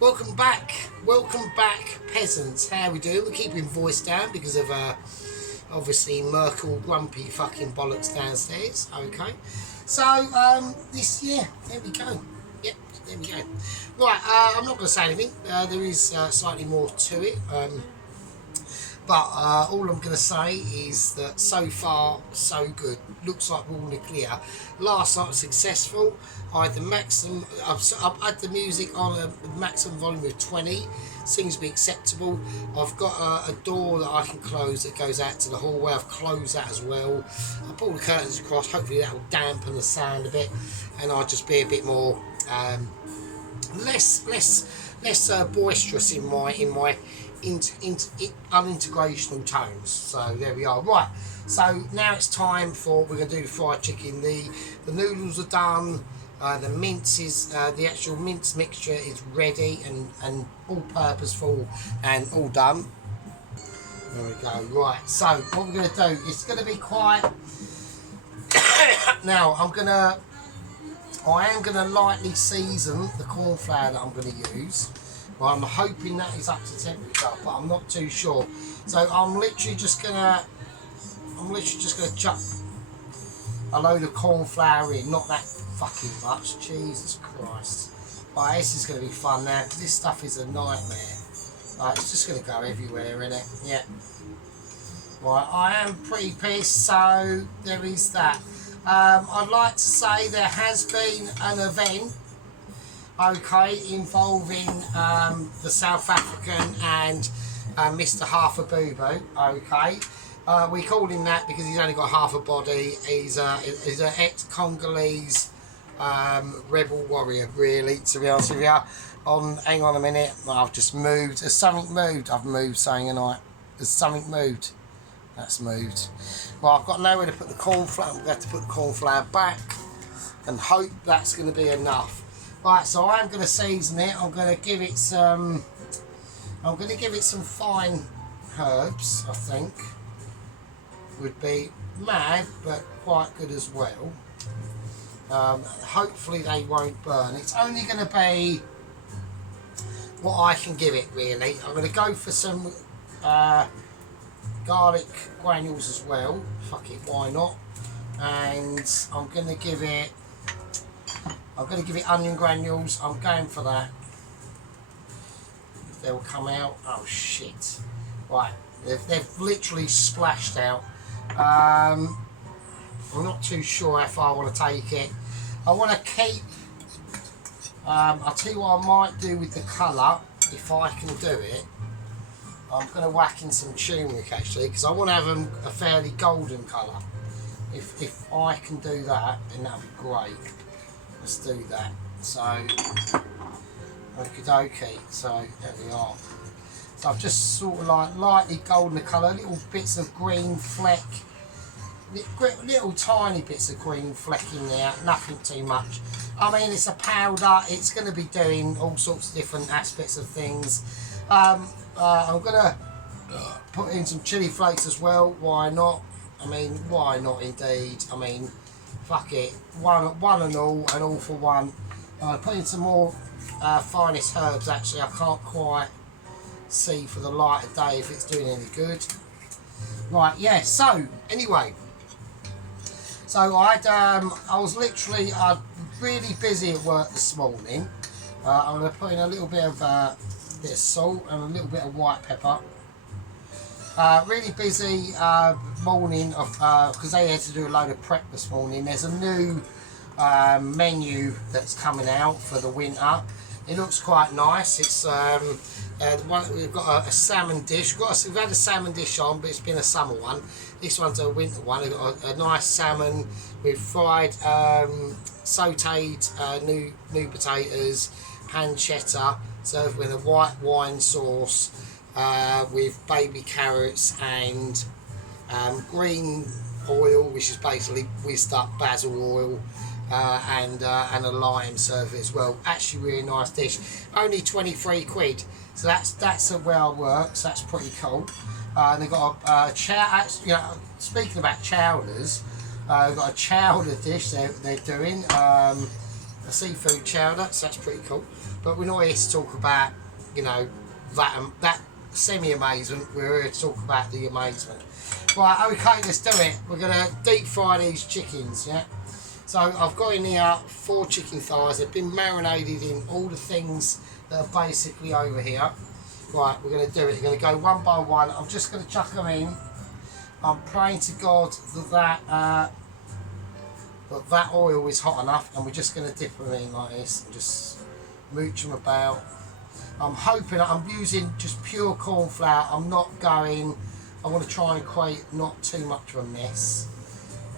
Welcome back, peasants. How we doing? We're keeping voice down because of obviously Merkel grumpy fucking bollocks downstairs. Okay, so there we go. Yep, there we go. Right, I'm not going to say anything. There is slightly more to it. But all I'm going to say is that so far, so good. Looks like we're all in the clear. Last night was successful. I had the maximum. I've had the music on a maximum volume of 20. Seems to be acceptable. I've got a door that I can close that goes out to the hallway. I've closed that as well. I pull the curtains across. Hopefully that will dampen the sound a bit, and I'll just be a bit more less boisterous in my unintegrational tones. So there we are. Right, so now it's time for, we're going to do the fried chicken. The noodles are done. The mince is the actual mince mixture is ready and all purposeful and all done. There we go. Right, so what we're going to do, it's going to be quite now I am going to lightly season the corn flour that I'm going to use. Well, I'm hoping that is up to temperature, but I'm not too sure. So I'm literally just gonna chuck a load of corn flour in, not that fucking much. Jesus Christ! Right, this is gonna be fun now because this stuff is a nightmare. Right, it's just gonna go everywhere, innit? Yeah. Right, I am pretty pissed, so there is that. I'd like to say there has been an event. Okay, involving the South African and Mr. Half a Boo Boo. Okay, we call him that because he's only got half a body. He's an ex-Congolese rebel warrior, really. To be honest with you, hang on a minute. I've just moved. Has something moved? I've moved saying tonight. Has something moved? That's moved. Well, I've got nowhere to put the corn flour. I'm going to have to put the corn flour back and hope that's going to be enough. Right, so I'm going to season it. I'm going to give it some fine herbs. I think would be mad, but quite good as well. Hopefully they won't burn. It's only going to be what I can give it, really. I'm going to go for some garlic granules as well. Fuck it, why not? And I'm going to give it onion granules. I'm going for that. If they'll come out. Oh shit. Right, they've literally splashed out. I'm not too sure how far I want to take it. I want to keep, I'll tell you what I might do with the colour, if I can do it. I'm going to whack in some turmeric actually, because I want to have a fairly golden colour. If I can do that, then that would be great. Let's do that. So, okie dokie. So there we are. So I've just sort of like lightly golden the colour, little bits of green fleck, little tiny bits of green fleck in there, nothing too much. I mean, it's a powder, it's going to be doing all sorts of different aspects of things. I'm going to put in some chilli flakes as well, why not? I mean, why not indeed? I mean, fuck it, one and all for one. Put in some more finest herbs actually. I can't quite see for the light of day if it's doing any good. Right, yeah, so anyway. So I was literally really busy at work this morning. I'm going to put in a little bit of salt and a little bit of white pepper. Really busy morning of because they had to do a load of prep this morning. There's a new menu that's coming out for the winter. It looks quite nice. It's we've got a salmon dish. We've had a salmon dish on, but it's been a summer one. This one's a winter one. We've got a nice salmon with fried sautéed new potatoes, pancetta, served with a white wine sauce. With baby carrots and green oil, which is basically whizzed up basil oil, and a lime served as well. Actually, really nice dish. Only 23 quid. So that's well works. That's pretty cool. They've got a speaking about chowders, they've got a chowder dish they're doing. a seafood chowder, so that's pretty cool. But we're not here to talk about, you know, that semi-amazement. We're here to talk about the amazement. Right, okay, let's do it. We're going to deep fry these chickens, yeah? So I've got in here 4 chicken thighs. They've been marinated in all the things that are basically over here. Right, we're going to do it. We're going to go one by one. I'm just going to chuck them in. I'm praying to God that that oil is hot enough, and we're just going to dip them in like this and just mooch them about. I'm hoping, I'm using just pure corn flour. I'm not going, I want to try and create not too much of a mess.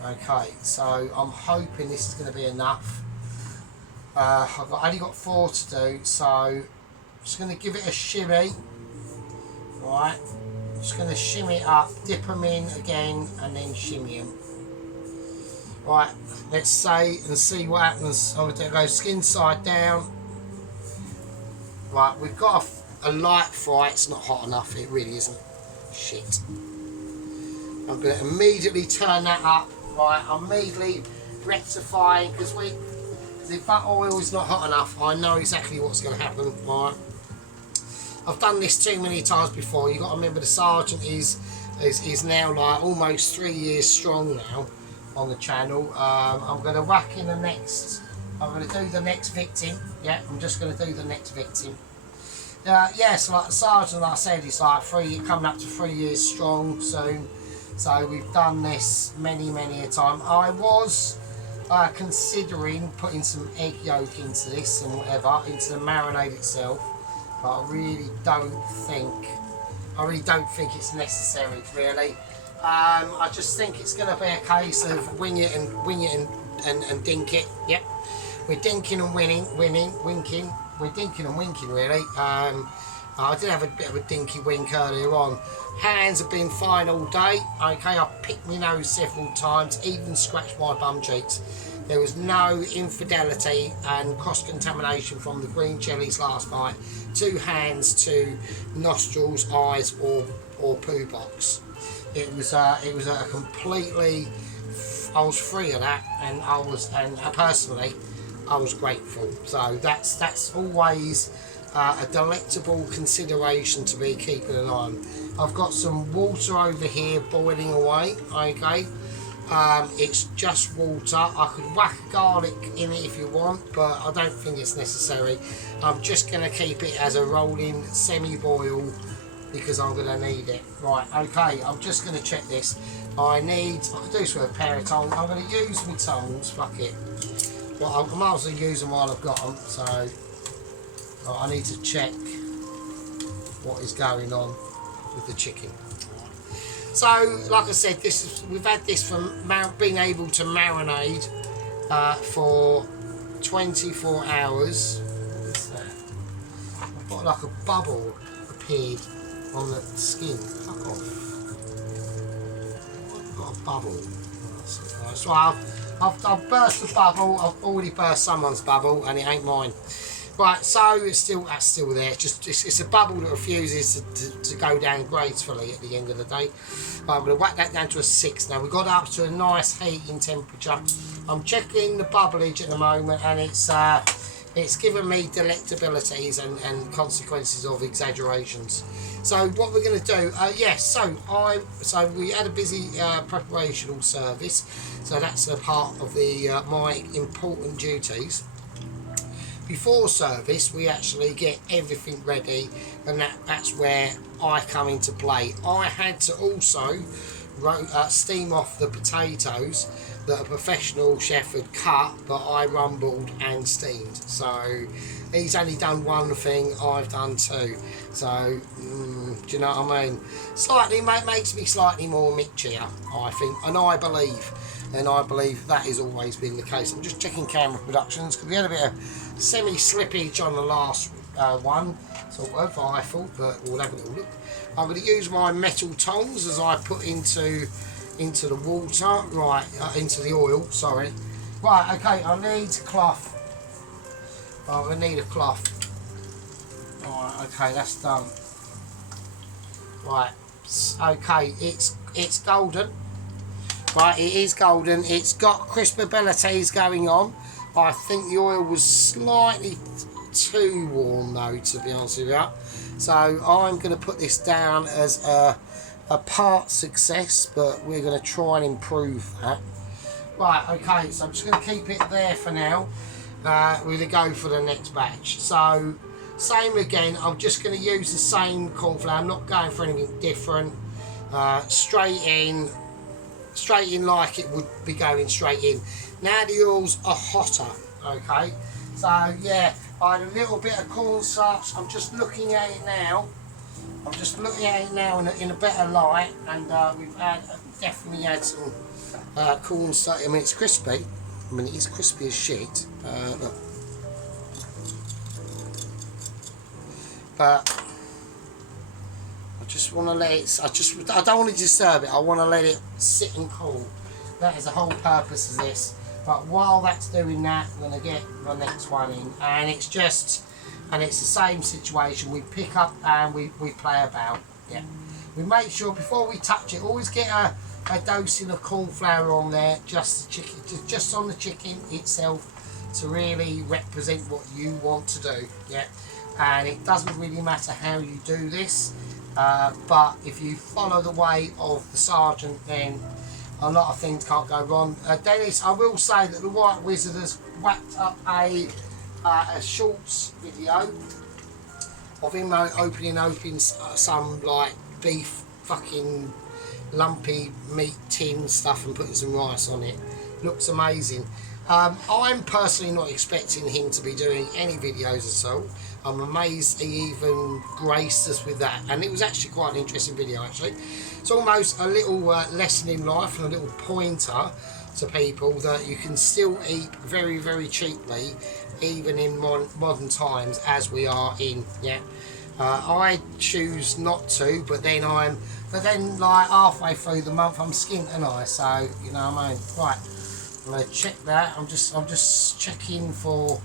Okay, so I'm hoping this is going to be enough. I've only got 4 to do, so I'm just going to give it a shimmy. Right, I'm just going to shimmy it up, dip them in again, and then shimmy them. Right, let's say and see what happens. I'm going to go skin side down. Right, we've got a light fry. It's not hot enough, it really isn't. Shit. I'm going to immediately turn that up. Right, I'm immediately rectifying, because if that oil is not hot enough, I know exactly what's going to happen. Right, I've done this too many times before. You've got to remember the sergeant is now like almost 3 years strong now on the channel. I'm going to whack in the next. I'm going to do the next victim. Yeah, I'm just going to do the next victim. Yeah, so like the sergeant, like I said, is like coming up to 3 years strong soon. So we've done this many a time. I was considering putting some egg yolk into this and whatever, into the marinade itself, but I really don't think it's necessary, really. I just think it's going to be a case of wing it and dink it. Yep, we're dinking and winking. We're dinking and winking, really. I did have a bit of a dinky wink earlier on. Hands have been fine all day. Okay, I picked my nose several times, even scratched my bum cheeks. There was no infidelity and cross-contamination from the green chilies last night to hands, to nostrils, eyes, or poo box. It was a completely. I was free of that, and personally, I was grateful. So that's always a delectable consideration to be keeping an eye on. I've got some water over here boiling away. Okay, it's just water. I could whack garlic in it if you want, but I don't think it's necessary. I'm just going to keep it as a rolling semi-boil because I'm going to need it. Right, okay, I'm just going to check this. I could do this with a pair of tongs. I'm going to use my tongs, fuck it. Well, I might as well use them while I've got them, so I need to check what is going on with the chicken. So, like I said, we've had this from being able to marinate for 24 hours. What is that? I've got like a bubble appeared on the skin. Fuck off. I've got a bubble. Right, so I've burst the bubble. I've already burst someone's bubble, and it ain't mine. Right, so that's still there. It's a bubble that refuses to go down gracefully at the end of the day. Right, I'm going to whack that down to a 6 now. We've got up to a nice heating temperature. I'm checking the bubblage at the moment, and it's given me delectabilities and consequences of exaggerations. So what we're going to do, so we had a busy preparational service. So that's a part of my important duties. Before service, we actually get everything ready, and that's where I come into play. I had to also steam off the potatoes that a professional chef had cut, but I rumbled and steamed. So he's only done one thing, I've done 2. So, do you know what I mean? Makes me slightly more mitchier, I think, and I believe that has always been the case. I'm just checking camera productions because we had a bit of semi-slippage on the last one, sort of, I thought, but we'll have a little look. I'm going to use my metal tongs as I put into the water, right, into the oil, sorry. Right, okay, I need cloth. I'm going to need a cloth. Right, okay, that's done. Right, okay, it's golden. Right, it is golden. It's got crisp abilities going on. I think the oil was slightly too warm though, to be honest with you. So I'm going to put this down as a part success, but we're going to try and improve that. Right, okay, so I'm just going to keep it there for now. We're going to go for the next batch. So same again, I'm just going to use the same corn flour. I'm not going for anything different. Straight in like it would be going straight in. Now the oils are hotter, okay? So yeah, I had a little bit of cornstarch. I'm just looking at it now. In a better light, and we've definitely had some cornstarch. I mean, it's crispy. I mean, it is crispy as shit. Look. But I just want to let it. I don't want to disturb it. I want to let it sit and cool. That is the whole purpose of this. But while that's doing that, we're going to get the next one in, and it's the same situation. We pick up and we play about. Yeah, we make sure before we touch it, always get a dosing of corn flour on there, just on the chicken itself, to really represent what you want to do. Yeah, and it doesn't really matter how you do this, but if you follow the way of the sergeant, then a lot of things can't go wrong. Dennis, I will say that the White Wizard has whacked up a shorts video of him opening some like beef fucking lumpy meat tin stuff and putting some rice on it. Looks amazing. I'm personally not expecting him to be doing any videos at all. I'm amazed he even graced us with that, and it was actually quite an interesting video actually. It's almost a little lesson in life and a little pointer to people that you can still eat very, very cheaply, even in modern times as we are in. Yeah, I choose not to, but then like halfway through the month I'm skint, and so you know what I mean. Right, I'm gonna check that. I'm just checking for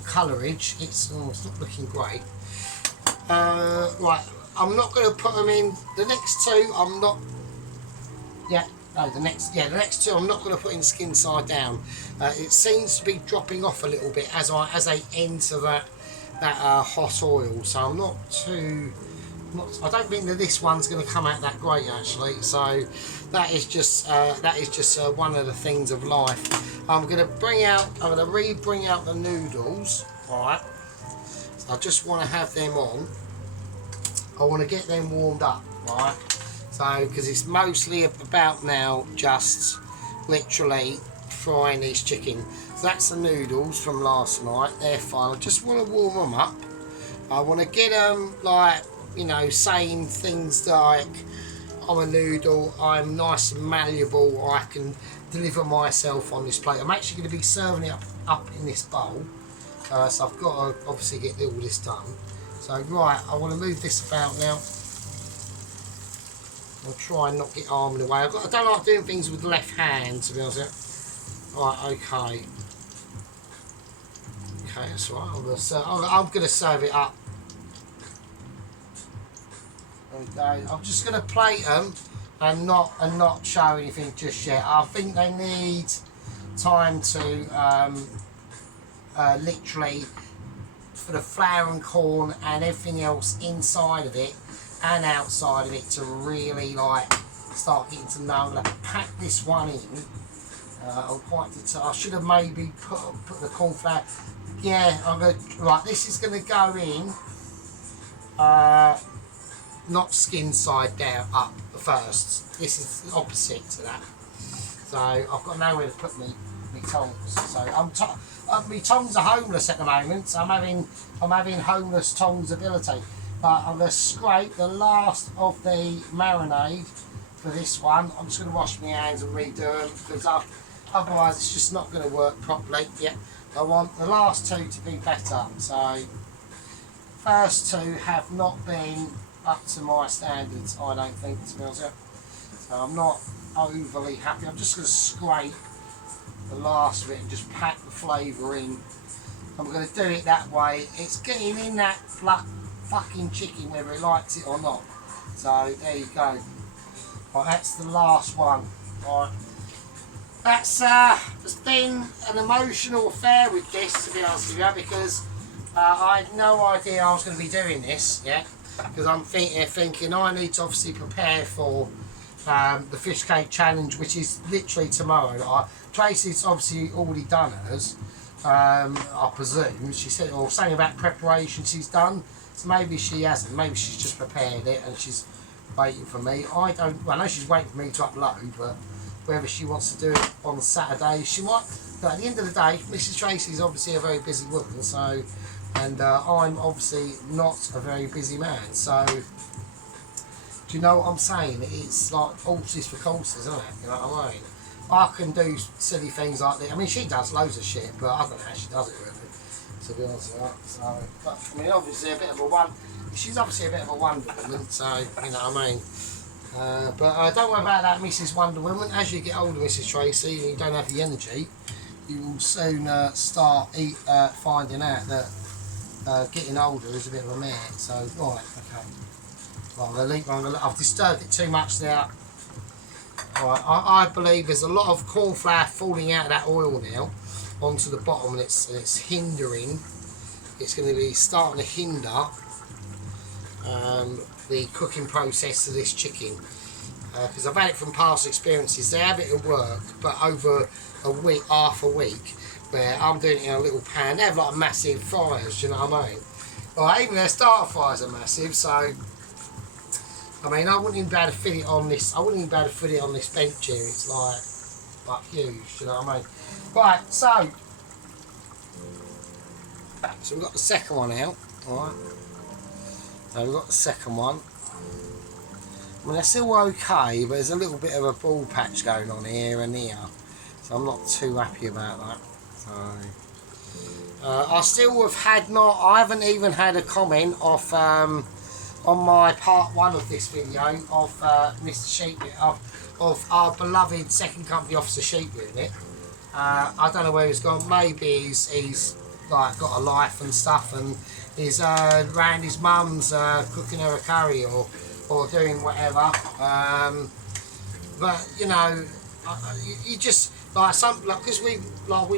colourage. It's not looking great. Right, I'm not going to put them in. The next two, I'm not. The next two, I'm not going to put in skin side down. It seems to be dropping off a little bit as they enter that hot oil. So I'm not too. I don't think that this one's going to come out that great actually. So that is just one of the things of life. I'm going to bring out the noodles. All right. So I just want to have them on. I want to get them warmed up, right? So because it's mostly about now just literally frying these chicken. So that's the noodles from last night. They're fine. I just want to warm them up. I want to get them like, you know, saying things like, I'm a noodle, I'm nice and malleable, I can deliver myself on this plate. I'm actually going to be serving it up in this bowl, so I've got to obviously get all this done. So right, I want to move this about now. I'll try and not get arm in the way. I don't like doing things with the left hand, to be honest with you. Right, okay. Okay, that's right. I'm going to serve it up. Okay, I'm just going to plate them and not show anything just yet. I think they need time to literally, for the flour and corn and everything else inside of it and outside of it to really like start getting to know. I'm going to pack this one in. I'm quite I should have maybe put the corn flour. Yeah, I'm going to. Right, this is going to go in. Not skin side down up first. This is the opposite to that. So I've got nowhere to put me tongs. So my tongs are homeless at the moment. So I'm having homeless tongs ability. But I'm going to scrape the last of the marinade for this one. I'm just going to wash my hands and redo them because otherwise it's just not going to work properly. Yeah, I want the last two to be better. So first two have not been up to my standards, I don't think, to be honest with you. So I'm not overly happy. I'm just going to scrape the last of it and just pack the flavour in. I'm going to do it that way. It's getting in that fucking chicken whether it likes it or not. So there you go. Right, that's the last one. Right. There's been an emotional affair with this, to be honest with you, because I had no idea I was going to be doing this, yeah, because I'm thinking I need to obviously prepare for the fish cake challenge, which is literally tomorrow. Tracy's obviously already done hers, I presume. She said, or something about preparation she's done, so maybe she hasn't, maybe she's just prepared it and she's waiting for me. I know she's waiting for me to upload, but whether she wants to do it on Saturday, she might. But at the end of the day, Mrs. Tracy's obviously a very busy woman, so, and I'm obviously not a very busy man, so do you know what I'm saying? It's like horses for courses, isn't it? You know what I mean? I can do silly things like this. I mean, she does loads of shit, but I don't know how she does it really, to be honest with you. So, but I mean, obviously a bit of a one. She's obviously a bit of a Wonder Woman, so you know what I mean. But don't worry about that, Mrs. Wonder Woman. As you get older, Mrs. Tracy, and you don't have the energy, you will soon start finding out that getting older is a bit of a mare. So, right, okay. Well, I've disturbed it too much now. Right, I believe there's a lot of corn flour falling out of that oil now onto the bottom, and it's hindering. It's going to be starting to hinder the cooking process of this chicken, because I've had it from past experiences. They have it at work, but over a week, half a week, where I'm doing it in a little pan. They have like massive fryers, do you know what I mean? Well, even their starter fryers are massive, so I mean, I wouldn't even be able to fit it on this. I wouldn't even be able to fit it on this bench here. It's like huge, do you know what I mean? Right, so we've got the second one out, all right. So we've got the second one. I mean, they're still okay, but there's a little bit of a ball patch going on here and here, so I'm not too happy about that. So I still have had I haven't even had a comment off on my part 1 of this video of Mr. Sheep, of our beloved second company officer Sheep Unit. I don't know where he's gone. Maybe he's like got a life and stuff, and he's around his mum's cooking her a curry or doing whatever. But you know, you just like because we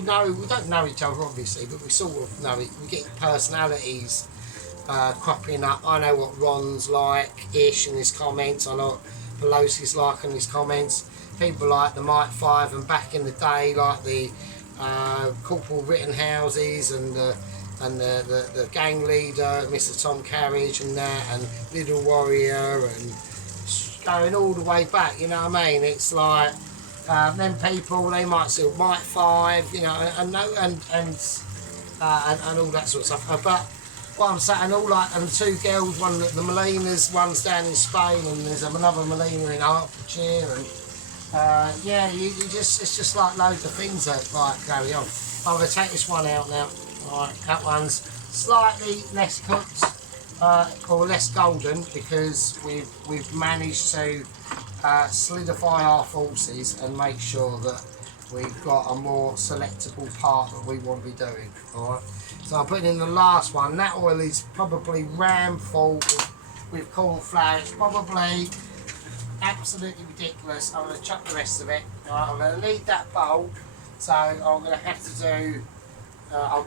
don't know each other obviously, but we sort of know it. We get personalities cropping up. I know what Ron's like ish in his comments. I know what Pelosi's like in his comments. People like the Mike 5 and back in the day, like the Corporal Rittenhouses and the gang leader, Mr. Tom Carriage and that, and Little Warrior, and going all the way back, you know what I mean? It's like them people, they might still Mike 5, you know, and all that sort of stuff. But what I'm saying, and 2 girls, one the Molinas, one's down in Spain, and there's another Molina in Hertfordshire, and yeah, it's just like loads of things that like carry on. I'm going to take this one out now. Right, that one's slightly less cooked or less golden, because we've managed to solidify our forces and make sure that we've got a more selectable part that we want to be doing. Alright, so I'm putting in the last one. That oil is probably ram full with corn flour. It's probably absolutely ridiculous. I'm going to chuck the rest of it. Alright, I'm going to leave that bowl, so I'm going to have to do I'll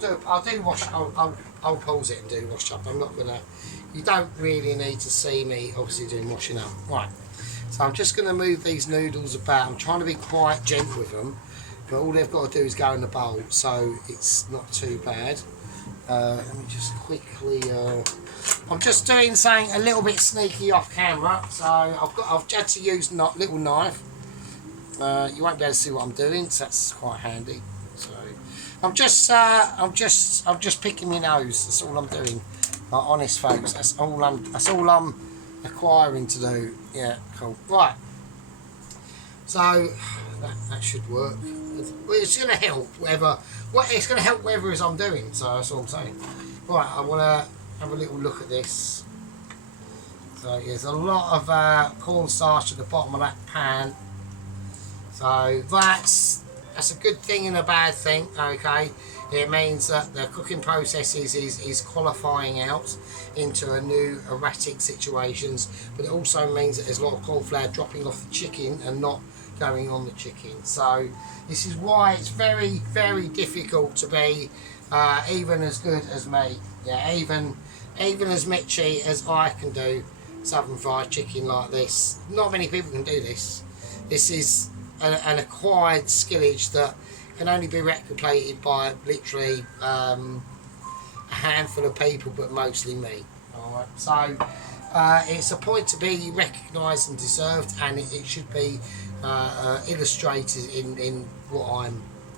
pause it and do wash up. I'm not gonna. You don't really need to see me obviously doing washing up. Right. So I'm just gonna move these noodles about. I'm trying to be quite gentle with them, but all they've got to do is go in the bowl, so it's not too bad. Let me just quickly. I'm just doing something a little bit sneaky off camera, so I've had to use a little knife. You won't be able to see what I'm doing, so that's quite handy. So. I'm just picking my nose. That's all I'm doing. Like, honest folks, that's all I'm acquiring to do. Yeah, cool. Right. So that should work. It's going to help it's going to help whatever it is I'm doing. So that's all I'm saying. Right. I want to have a little look at this. So there's a lot of cornstarch at the bottom of that pan. So that's a good thing and a bad thing, okay? It means that the cooking process is qualifying out into a new erratic situations, but it also means that there's a lot of corn flour dropping off the chicken and not going on the chicken. So this is why it's very, very difficult to be even as good as me. Yeah, even as Mitchy as I can do southern fried chicken like this. Not many people can do this. This is an acquired skillage that can only be replicated by literally a handful of people, but mostly me. Alright, so it's a point to be recognised and deserved, and it should be illustrated in what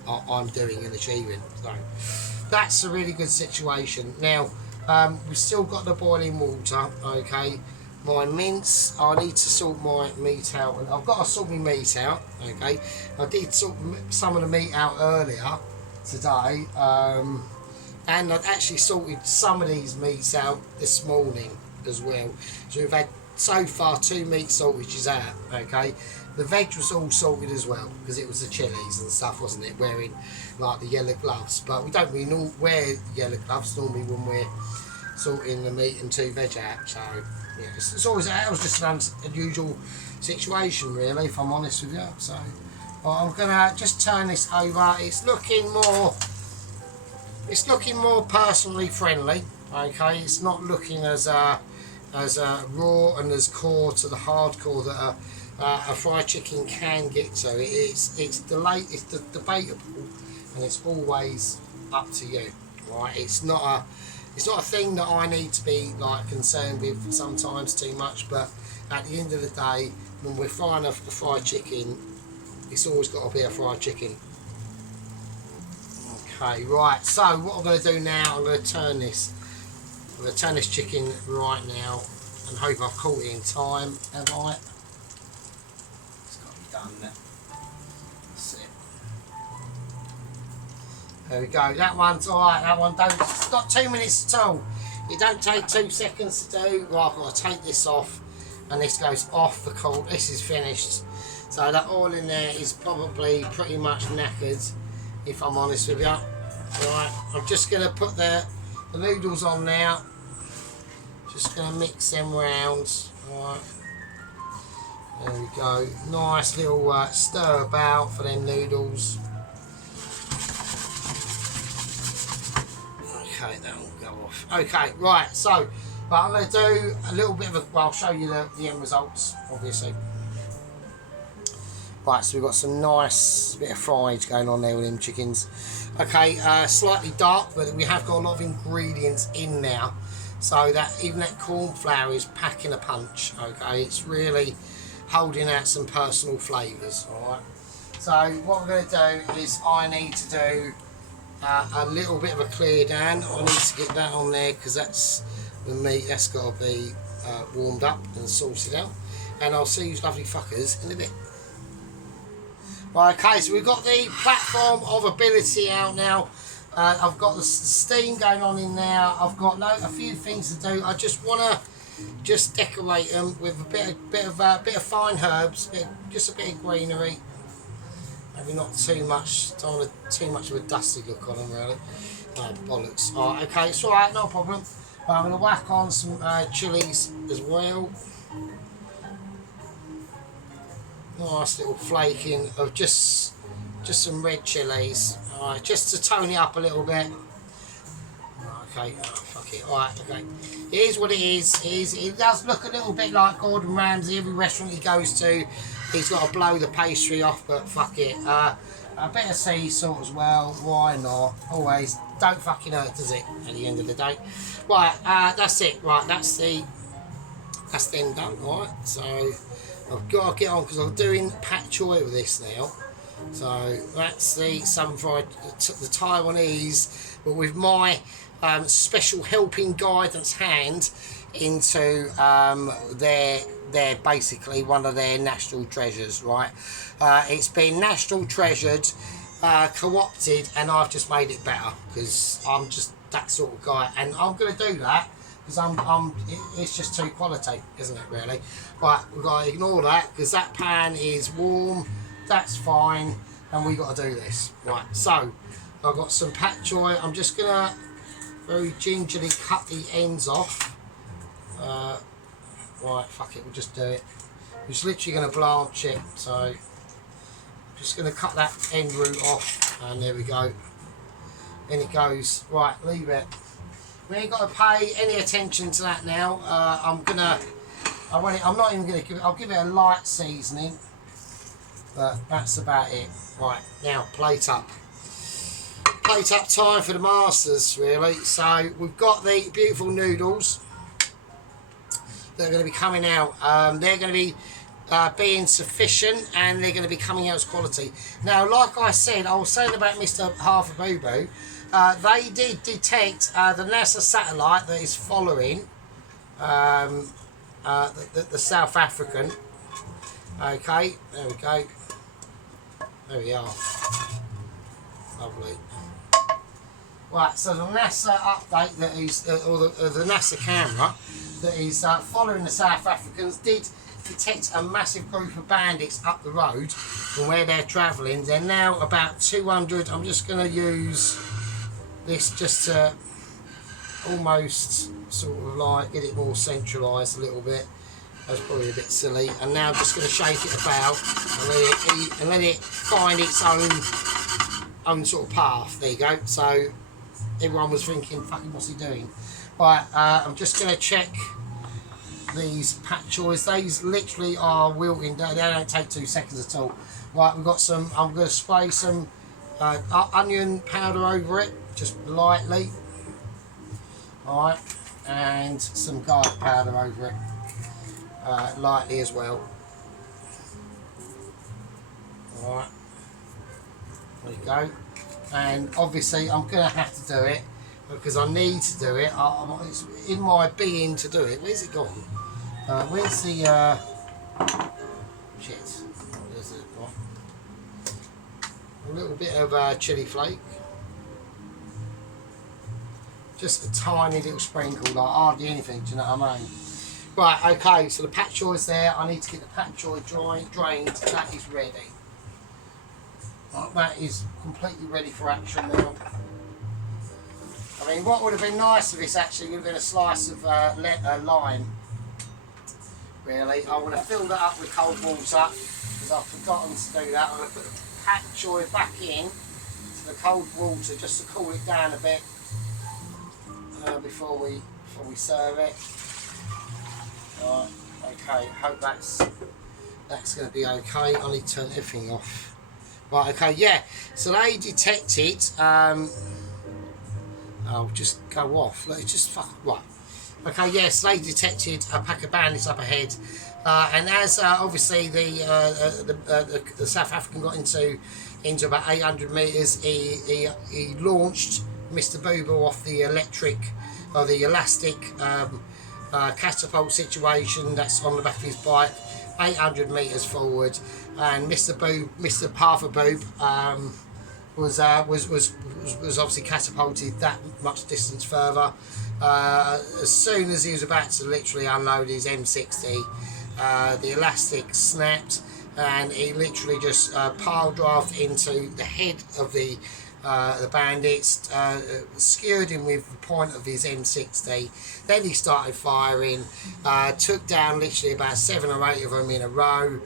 I'm doing and achieving. So that's a really good situation. Now we've still got the boiling water. Okay, my mince, I need to sort my meat out, and I've got to sort my meat out. Okay, I did sort some of the meat out earlier today, and I've actually sorted some of these meats out this morning as well. So we've had so far 2 meat sortages out. Okay, the veg was all sorted as well because it was the chilies and stuff, wasn't it, wearing like the yellow gloves. But we don't really wear yellow gloves normally when we're sorting the meat and 2 veg out. So yeah, it's always, that was just an unusual situation really, if I'm honest with you. So I'm gonna just turn this over. It's looking more personally friendly. Okay, it's not looking as raw and as core to the hardcore that a fried chicken can get to. It's debatable, and it's always up to you. Right? It's not a thing that I need to be like concerned with sometimes too much. But at the end of the day, when we're frying a fried chicken, it's always got to be a fried chicken. Okay, right. So what I'm going to do now, I'm going to turn this. I'm going to turn this chicken right now, and hope I've caught it in time. Have I? It's got to be done now. That's it. There we go. That one's alright. That one don't. It's not 2 minutes at all. It don't take 2 seconds to do. Right, I've got to take this off, and this goes off the coal. This is finished. So that oil in there is probably pretty much knackered, if I'm honest with you. Right, I'm just going to put the noodles on now. Just going to mix them round. Right. There we go. Nice little stir about for them noodles. Okay, that will go off. Okay, right, so but I'm going to do a little bit of a, well, I'll show you the end results, obviously. Right, so we've got some nice bit of fried going on there with them chickens. Okay, slightly dark, but we have got a lot of ingredients in now, so that even that corn flour is packing a punch. Okay, it's really holding out some personal flavours. All right. So what we're going to do is I need to do a little bit of a clear down. I need to get that on there because that's the meat. That's got to be warmed up and sorted out. And I'll see you lovely fuckers in a bit. Right, okay, so we've got the platform of ability out now. I've got the steam going on in there. I've got a few things to do. I just want to decorate them with a bit of fine herbs, just a bit of greenery. Maybe not too much. Don't want too much of a dusty look on them really. Bollocks. Alright, okay, it's alright, no problem. I'm going to whack on some chilies as well. Nice little flaking of just some red chilies, alright, just to tone it up a little bit. Okay, oh, fuck it, alright, okay. It is what it is. It does look a little bit like Gordon Ramsay. Every restaurant he goes to, he's got to blow the pastry off, but fuck it. A bit of sea salt as well, why not? Always, don't fucking hurt, does it, at the end of the day? Right, that's it, right, that's then done, alright, so I've got to get on because I'm doing pak choy with this now. So that's the southern fried, the Taiwanese, but with my special helping guidance hand into their basically one of their national treasures, right? It's been national treasured, co-opted, and I've just made it better because I'm just that sort of guy, and I'm going to do that. Because it's just too quality, isn't it, really? But we've got to ignore that because that pan is warm, that's fine, and we've got to do this. Right, so I've got some pak choy. I'm just going to very gingerly cut the ends off. Right, fuck it, we'll just do it. We're just literally going to blanch it, so just going to cut that end root off, and there we go. In it goes. Right, leave it. We ain't got to pay any attention to that now. I'm not even gonna give it. I'll give it a light seasoning, but that's about it. Right, now plate up. Plate up time for the masters, really. So we've got the beautiful noodles that are going to be coming out. They're going to be being sufficient, and they're going to be coming out as quality. Now, like I said, I was saying about Mr. Half a Boo Boo. They did detect the NASA satellite that is following the South African. Okay, there we go. There we are. Lovely. Right, so the NASA update that is, or the NASA camera that is following the South Africans did detect a massive group of bandits up the road from where they're travelling. They're now about 200. I'm just going to use this just to almost sort of like get it more centralised a little bit. That's probably a bit silly. And now I'm just going to shake it about and let it find its own sort of path. There you go. So everyone was thinking, fucking what's he doing? Right, I'm just going to check these patch choys. These literally are wilting. They don't take 2 seconds at all. Right, we've got some, I'm going to spray some onion powder over it, just lightly. Alright, and some garlic powder over it, lightly as well. Alright, there you go. And obviously I'm going to have to do it because I need to do it. It's in my being to do it. Where's it gone? Where's the shit? There's a little bit of chili flake. Just a tiny little sprinkle, like hardly anything, do you know what I mean? Right, okay, so the pat choy's there. I need to get the pat choy drained. That is ready. Right, that is completely ready for action now. I mean, what would have been nice of this actually would have been a slice of lime. Really, I would have filled that up with cold water because I've forgotten to do that. I'm going to put the pat choy back in to the cold water just to cool it down a bit before we serve it. Right, okay, hope that's going to be okay. I need to turn everything off. Right, okay, yeah, so they detected, I'll just go off, let's just fuck, right. Okay, yes, they detected a pack of bandits up ahead, and as obviously the South African got into about 800 metres, he launched Mr. Boo Boo off the elastic catapult situation that's on the back of his bike, 800 metres forward, and Mr. Half a Boob was obviously catapulted that much distance further. As soon as he was about to literally unload his M60, the elastic snapped, and he literally just pile drove into the head of the bandits, skewered him with the point of his M60. Then he started firing, took down literally about 7 or 8 of them in a row.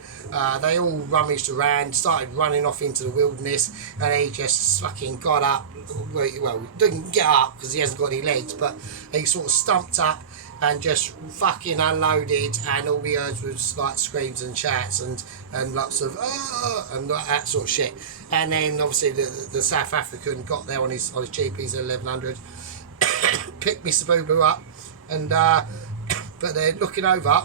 They all rummaged around, started running off into the wilderness, and he just fucking got up. Well, didn't get up because he hasn't got any legs, but he sort of stumped up and just fucking unloaded, and all we heard was like screams and chats and lots of and that sort of shit. And then obviously the South African got there on his GPs at 1100, picked Mr. Boo Boo up, and but they're looking over.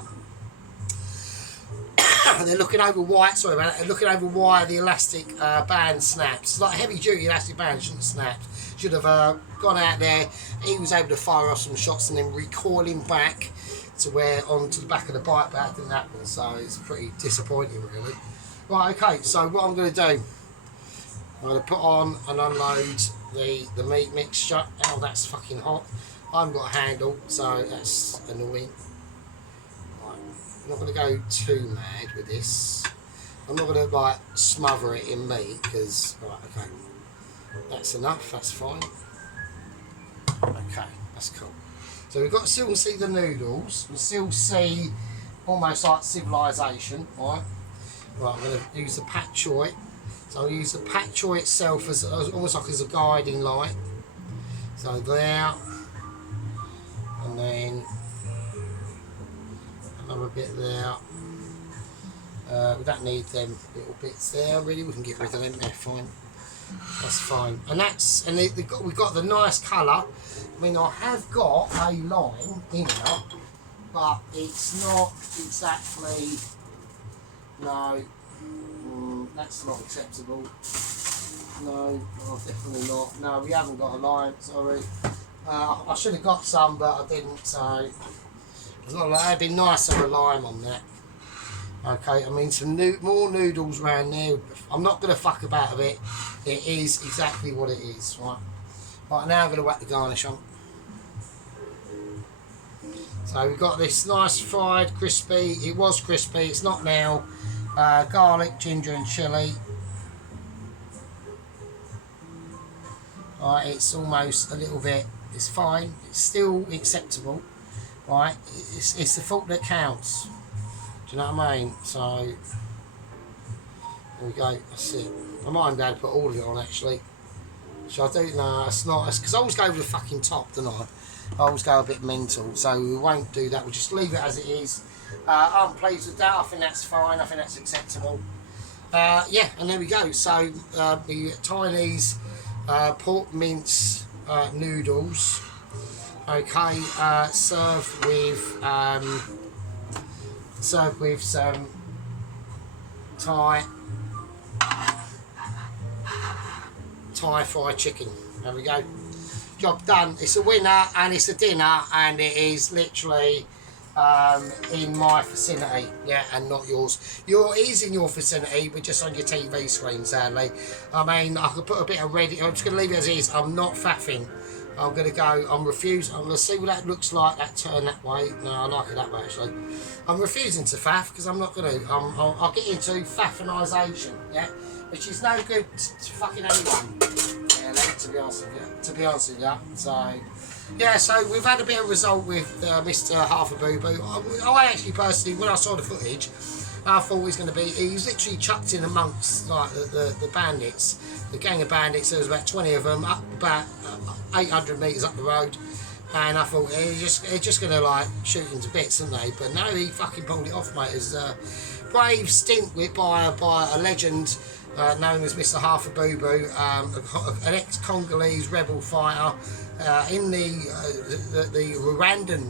They're looking over why. Sorry about that. They're looking over why the elastic band snapped. It's like heavy duty elastic band shouldn't have snapped. Should have gone out there. He was able to fire off some shots and then recoil him back to where onto the back of the bike, but that didn't happen. So it's pretty disappointing, really. Right, okay. So what I'm going to do, I'm going to put on and unload the meat mixture. Oh, that's fucking hot. I haven't got a handle, so that's annoying. Right, I'm not going to go too mad with this. I'm not going to like smother it in meat because, right, okay. That's enough, that's fine. Okay, that's cool. So we've got to still see the noodles, we still see almost like civilization, right? Right, I'm going to use the pat choy. So I'll use the pak choy itself as almost like as a guiding light. So there, and then another bit there. We don't need them little bits there really. We can get rid of them. They're fine. That's fine. And that's we've got the nice colour. I mean, I have got a line in it, but it's not exactly. No, that's not acceptable. No, definitely not. No, we haven't got a line. Sorry. I should have got some, but I didn't. So it'd be nice to have a lime on that. Okay, I mean some more noodles around there. I'm not going to fuck about with it. It is exactly what it is, right? Right, now I'm going to whack the garnish on. So we've got this nice fried, crispy. It was crispy, it's not now. Garlic, ginger and chilli. Right, it's almost a little bit, it's fine. It's still acceptable, right? It's the fault that counts. Do you know what I mean? So, there we go, that's it. I might be able to put all of it on actually. Should I do? No, it's not. It's because I always go over the fucking top, don't I? I always go a bit mental, so we won't do that. We'll just leave it as it is. I'm pleased with that. I think that's fine. I think that's acceptable. Yeah, and there we go. So, the Taiwanese pork mince noodles. Okay, served with some Thai fried chicken. There we go. Job done. It's a winner and it's a dinner and it is literally in my vicinity, yeah, and not yours. It is in your vicinity, but just on your TV screen, sadly. I mean, I could put a bit of red. I'm just going to leave it as is. I'm not faffing. I'm going to go, I'm refusing, I'm going to see what that looks like, that turn that way. No, I like it that way actually. I'm refusing to faff because I'm not going to, I'll get into faffinisation, yeah, which is no good to fucking anyone, yeah, to be honest with you, so, yeah, so we've had a bit of result with Mr. Half a Boo Boo. I actually personally, when I saw the footage, I thought he was going to be, he was literally chucked in amongst like the bandits, the gang of bandits. There was about 20 of them, up about 800 metres up the road, and I thought they're just going to like shoot into bits, aren't they? But no, he fucking pulled it off, mate. It was a brave stint by a legend known as Mr. Half a Boo Boo, an ex-Congolese rebel fighter in the Rwandan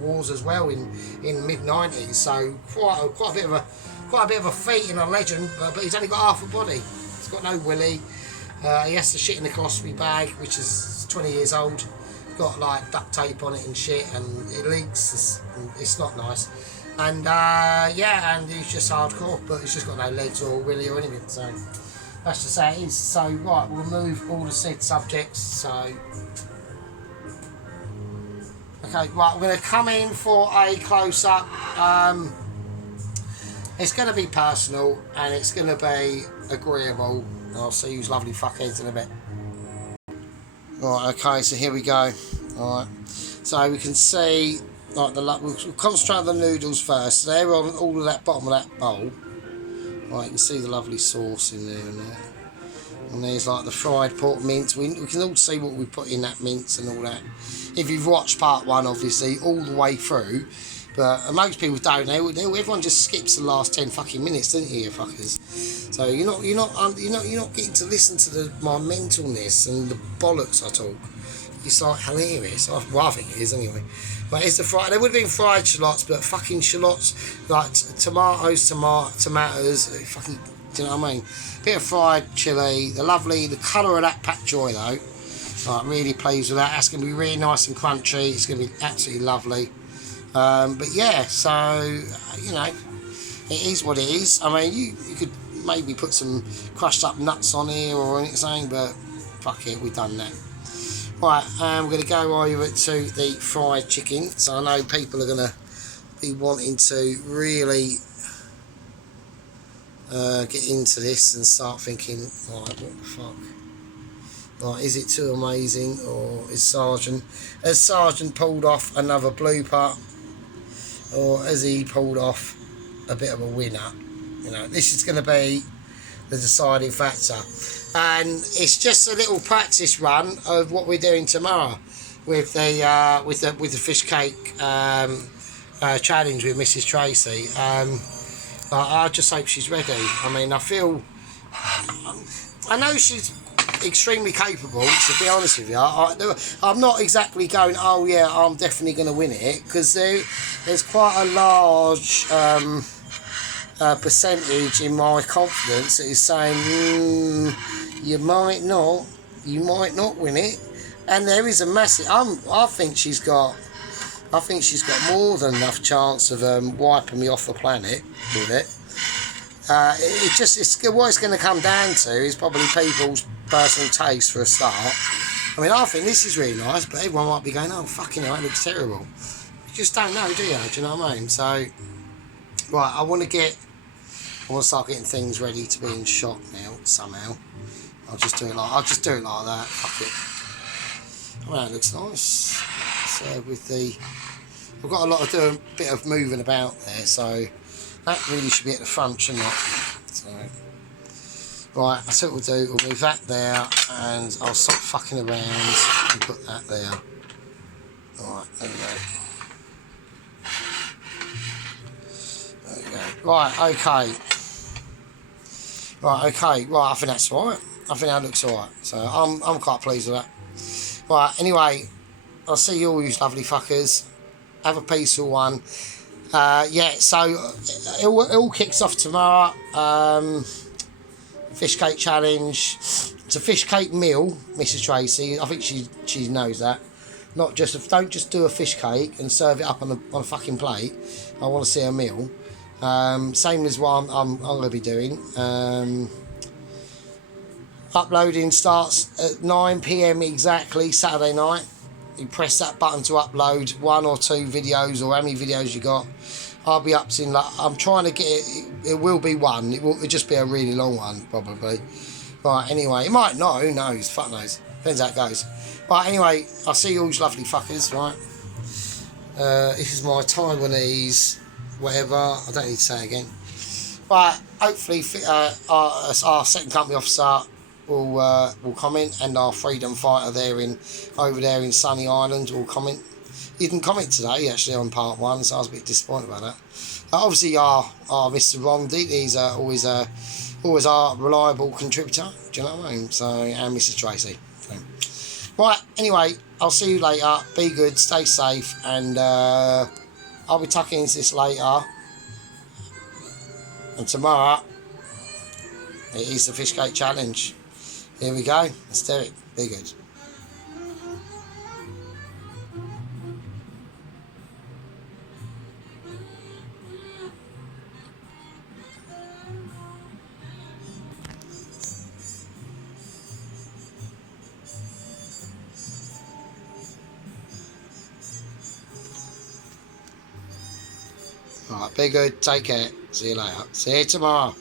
wars as well in mid-90s. So quite a bit of a feat and a legend, but he's only got half a body. He's got no willy. He has to shit in a colostomy bag, which is 20 years old. Got like duct tape on it and shit, and it leaks. It's not nice. And yeah, and he's just hardcore, but he's just got no legs or willy or anything. So that's just how it is. So right, we'll move all the said subjects. So okay, right, we're going to come in for a close-up. It's going to be personal and it's going to be agreeable. I'll see you lovely fuckheads in a bit. Right, okay, so here we go. Alright, so we can see, like we'll concentrate on the noodles first. So they're on all of that bottom of that bowl. Right, you can see the lovely sauce in there and there. And there's like the fried pork mince. We can all see what we put in that mince and all that. If you've watched part one, obviously, all the way through. But most people don't. Everyone just skips the last 10 fucking minutes, don't you fuckers? So you're not getting to listen to my mentalness and the bollocks I talk. It's like hilarious. Well, I think it is anyway. But it's the fried. There would have been fried shallots, but fucking shallots like tomatoes, fucking. Do you know what I mean? Bit of fried chilli. The colour of that pak choy though. Like really pleased with that. That's going to be really nice and crunchy. It's going to be absolutely lovely. But yeah, so you know, it is what it is. I mean, you could maybe put some crushed up nuts on here or anything, but fuck it, we've done that. Right, we're going to go over to the fried chicken. So I know people are going to be wanting to really get into this and start thinking, right, what the fuck? Like, is it too amazing, or has Sergeant pulled off another blooper, or has he pulled off a bit of a winner? You know, this is going to be the deciding factor. And it's just a little practice run of what we're doing tomorrow with the fish cake challenge with Mrs. Tracy. I just hope she's ready. I mean, I know she's extremely capable, to be honest with you. I'm not exactly going, oh yeah, I'm definitely going to win it, because there's quite a large percentage in my confidence that is saying you might not win it, and there is a massive. I think she's got more than enough chance of wiping me off the planet with it. What it's going to come down to is probably people's personal taste for a start. I mean, I think this is really nice, but everyone might be going, oh, fucking hell, that looks terrible. You just don't know, do you? Do you know what I mean? So, right, I want to start getting things ready to be in shot now, somehow. I'll just do it like that, fuck it. Oh, that looks nice. So, I've got a lot of doing, a bit of moving about there, so that really should be at the front, shouldn't it? So, right, that's what we'll do. We'll move that there, and I'll stop fucking around and put that there. Alright, there we go. There we go. Right, okay. Right, okay. Right, I think that's alright. I think that looks alright. So, I'm quite pleased with that. Right, anyway, I'll see you all, you lovely fuckers. Have a peaceful one. Yeah, so it all kicks off tomorrow. Fish cake challenge. It's a fish cake meal, Mrs. Tracy. I think she knows that. Don't just do a fish cake and serve it up on a fucking plate. I want to see a meal. Same as what I'm going to be doing. Uploading starts at 9 PM exactly Saturday night. You press that button to upload 1 or 2 videos, or how many videos you got. I'll be up to, I'm trying to get it. It will be one. It'll just be a really long one, probably. Right, anyway, it might not. Who knows? Fuck knows. Depends how it goes. Right, anyway, I'll see you all, lovely fuckers. Right. This is my Taiwanese, whatever. I don't need to say it again. Right. Hopefully, our second company officer will comment, and our freedom fighter over there in Sunny Island will comment. He didn't comment today actually on part 1, so I was a bit disappointed about that. Obviously, our Mr. Rondi, he's always our reliable contributor. Do you know what I mean? So, and Mrs. Tracy. So. Right. Anyway, I'll see you later. Be good. Stay safe, and I'll be tucking into this later. And tomorrow, it is the fish cake challenge. Here we go. Let's do it. Be good. Alright, be good. Take care. See you later. See you tomorrow.